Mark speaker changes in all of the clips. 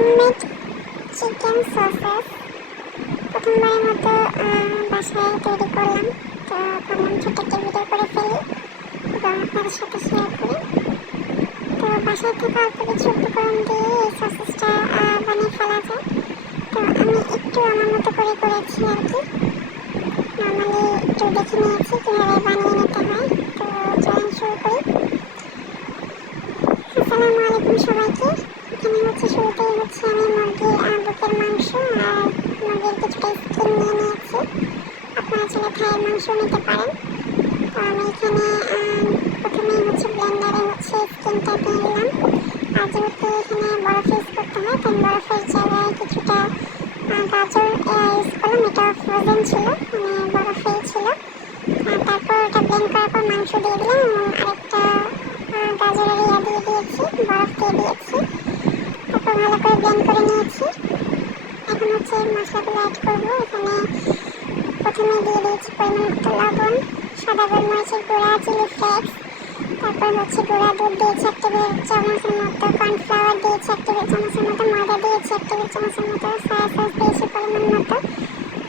Speaker 1: Homemade chicken sausages প্রথমবারের মতো বাসায় তৈরি করলাম। তো ভাবলাম ছোট্ট একটা ভিডিও করে ফেলি। এবং আপনাদের সাথে শেয়ার করি। তো বাসায় থাকা অল্প কিছু উপকরণ দিয়ে এই সসেসটা বানিয়ে ফেলা যায়। তো আমি একটু আমার মতো করে করেছি আর কি। নর্মালি একটু দেখে নিয়েছি কীভাবে বানিয়ে নিতে হয়। তো চলেন শুরু করি। আসসালামু আলাইকুম সবাইকে। এখানে হচ্ছে শুরুতেই হচ্ছে আমি মুরগির বুকের মাংস আর মুরগির কিছুটা স্কিন নিয়ে নিয়েছি। আপনারা চাইলে থাইয়ের মাংস নিতে পারেন। তো আমি এখানে প্রথমেই হচ্ছে ব্লেন্ডারে হচ্ছে স্কিনটা দিয়ে দিলাম। আর যেহেতু এখানে বরফ ইউজ করতে হয়, তাই বরফের জায়গায় কিছুটা গাজর ইউজ করলাম। এটা ফ্রোজেন ছিল মানে বরফেই ছিল। তারপর ওটা ব্লেন্ড করার পর মাংস দিয়ে দিলাম এবং আরেকটা গাজরের ইয়া দিয়ে দিয়েছি, বরফ দিয়ে দিয়েছি। তারপর ভালো করে ব্লেন্ড করে নিয়েছি। এখন হচ্ছে মশলাগুলো অ্যাড করব। এখানে প্রথমে দিয়ে দিয়েছি পরিমাণ মতো লবণ, সাদা গোলমরিচের গুঁড়া, চিলি ফ্লেক্স। তারপর হচ্ছে গুঁড়া দুধ দিয়েছি এক টেবিল চামচের মতো, কর্নফ্লাওয়ার দিয়েছি এক টেবিল চামচের মতো, ময়দা দিয়েছি এক টেবিল চামচের মতো সয়া সস দিয়েছি পরিমাণ মতো।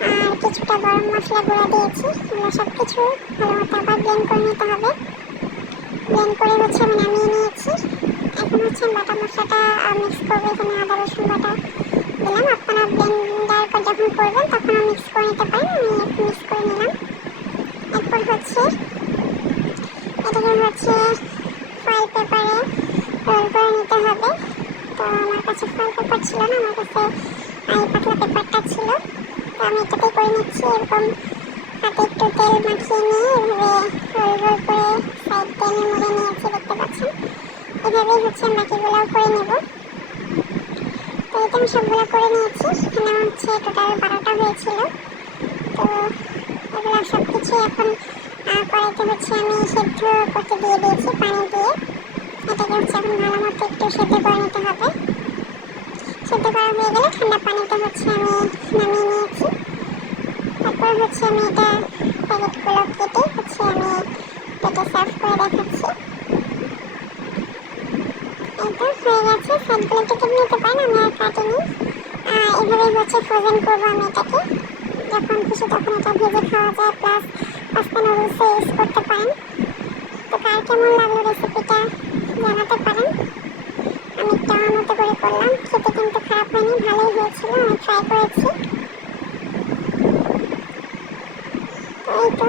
Speaker 1: আর কিছুটা গরম মশলা গুঁড়া দিয়েছি। এগুলো সব কিছু ভালো মতো আবার ব্লেন্ড করে নিতে হবে। ব্লেন্ড করে হচ্ছে আমি নামিয়ে নিয়েছি। এখন হচ্ছে বাটা মশলাটা মিক্স করব এখানে আদা, রসুন বাটা। দিলাম, আপনারা ব্লেন্ডার যখন করবেন তখন মিক্স করে নিতে পারেন, আমি মিক্স করে নিলাম। এরপর হচ্ছে, এটাকে হচ্ছে ফয়েল পেপারে রোল করে নিতে হবে। তো আমার কাছে ফয়েল পেপার ছিল না, আমার কাছে এই পাতলা পেপারটা ছিল। তো আমি এটাতেই করে নিচ্ছি, এরকম হাতে একটু তেল মাখিয়ে নিয়ে এভাবে রোল রোল করে সাইড আমি মুড়ে নিয়েছি। এভাবেই হচ্ছে বাকিগুলোও করে নেব। তো এটা আমি সবগুলো করে নিয়েছি। এখানে হচ্ছে টোটাল বারোটা হয়েছিল। তো এগুলো সব কিছু এখন কড়াইতে হচ্ছে আমি সেদ্ধ করতে দিয়ে দিয়েছি, পানি দিয়ে। এটাকে হচ্ছে এখন ভালো মতো একটু সেদ্ধ করে নিতে হবে। সেদ্ধ করা হয়ে গেলে ঠান্ডা পানিতে হচ্ছে আমি নামিয়ে নিয়েছি। তারপর হচ্ছে আমি এটা প্যাকেটগুলো কেটে হচ্ছে আমি পেটে সার্ভ করে দেখাচ্ছি। আছে সবগুলো তো কেটে নিতে পারেন আমি আর কাটিনি এভাবেই হচ্ছে ফ্রোজেন করব আমি এটাকে। যখন খুশি তখন এটা ভেজে খাওয়া যায় প্লাস পাস্তা নুডলসে ইউজ করতে পারেন। তো কার কেমন লাগল রেসিপিটা জানাতে পারেন। আমি একটু আমার মতো করে করলাম, খেতে কিন্তু খারাপ হয়নি, ভালোই হয়েছিল, আমি ট্রাই করেছি। তো এই তো।